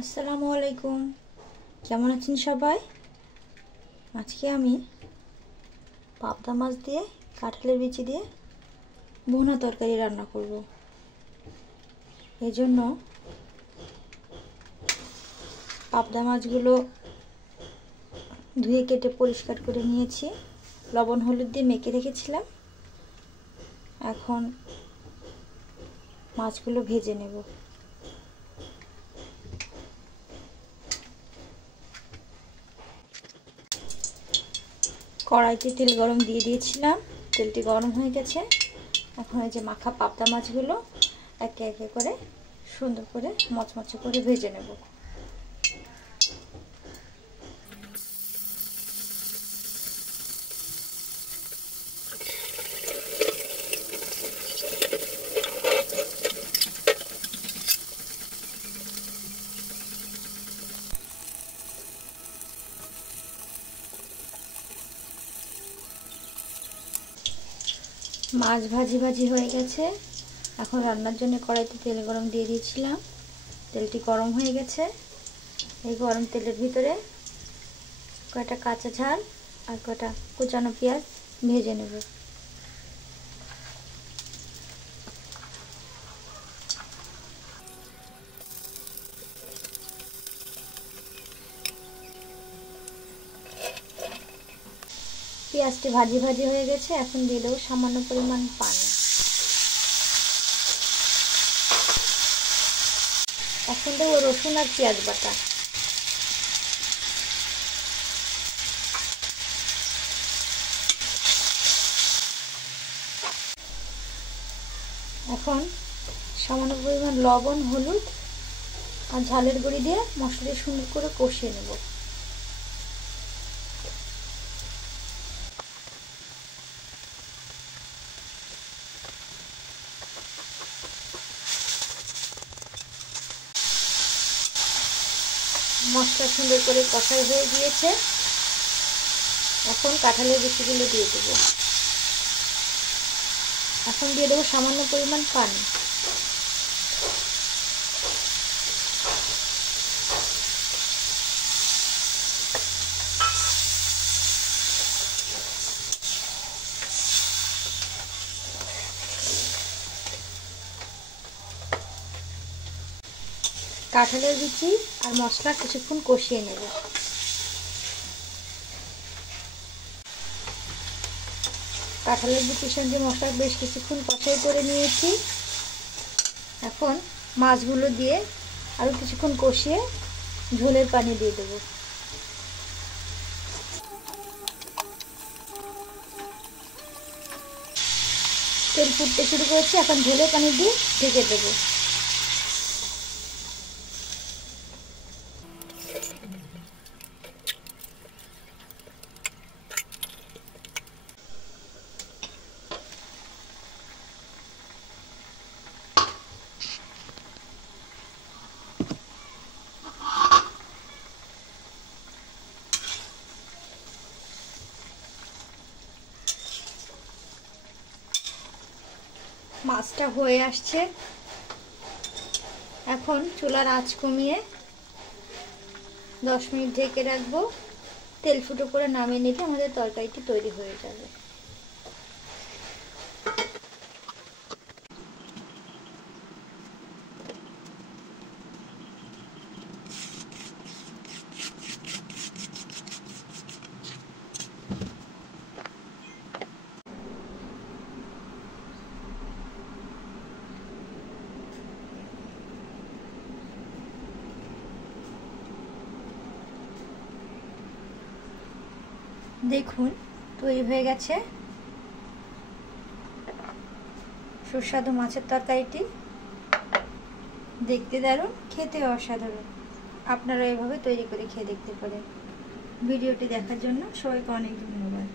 আসসালামু আলাইকুম, কেমন আছেন সবাই? আজকে আমি পাবদা মাছ দিয়ে কাঁঠালের বিচি দিয়ে ভুনা তরকারি রান্না করব। এই জন্য পাবদা মাছগুলো ধুয়ে কেটে পরিষ্কার করে নিয়েছি, লবণ হলুদ দিয়ে মেখে রেখেছিলাম। এখন মাছগুলো ভেজে নেব। কড়াইতে তেল গরম দিয়ে দিয়েছিলাম, তেলটি গরম হয়ে গেছে। এখন এই যে মাখা পাবদা মাছগুলো একে একে করে সুন্দর করে মচমচে করে ভেজে নেব। মাছ ভাজি ভাজি হয়ে গেছে। এখন রান্নার জন্য কড়াইতে তেল গরম দিয়ে দিয়েছিলাম, তেলটি গরম হয়ে গেছে। এই গরম তেলের ভিতরে কয়টা কাঁচা ঝাল আর কয়টা কুচানো পেঁয়াজ ভেজে নেব। পেঁয়াজটি ভাজি ভাজি হয়ে গেছে। এখন দিয়ে দেবো সামান্য পরিমাণ পানি। এখন দেবো রসুন আর পেঁয়াজ বাটা। এখন সামান্য পরিমাণ লবণ, হলুদ আর ঝালের গুঁড়ি দিয়ে মশলাটি সুন্দর করে কষিয়ে নেব। মশলা সুন্দর করে কষাই হয়ে গিয়েছে। এখন কাঁঠালের বিচিগুলো দিয়ে দেবো। এখন দিয়ে দেবো সামান্য পরিমাণ পানি। কাঁঠালের বিচি আর মশলা কিছুক্ষণ কষিয়ে নেব। কাঁঠালের বিচির সঙ্গে মশলা বেশ কিছুক্ষণ কষাই করে নিয়েছি। এখন মাছগুলো দিয়ে আরও কিছুক্ষণ কষিয়ে ঝোলের পানি দিয়ে দেব। তেল ফুটতে শুরু করেছি, এখন ঝোলের পানি দিয়ে ঢেকে দেবো। মাছটা হয়ে আসছে। এখন চুলার আঁচ কমিয়ে 10 মিনিট ঢেকে রাখবো। তেল ফুটো করে নামিয়ে নিলে আমাদের তরকারিটি তৈরি হয়ে যাবে। দেখুন তৈরি হয়ে গেছে সুস্বাদু মাছের তরকারিটি। দেখতে দারুণ, খেতে অসাধারণ। আপনারা এভাবে তৈরি করে খেয়ে দেখতে পারেন। ভিডিওটি দেখার জন্য সবাইকে অনেক ধন্যবাদ।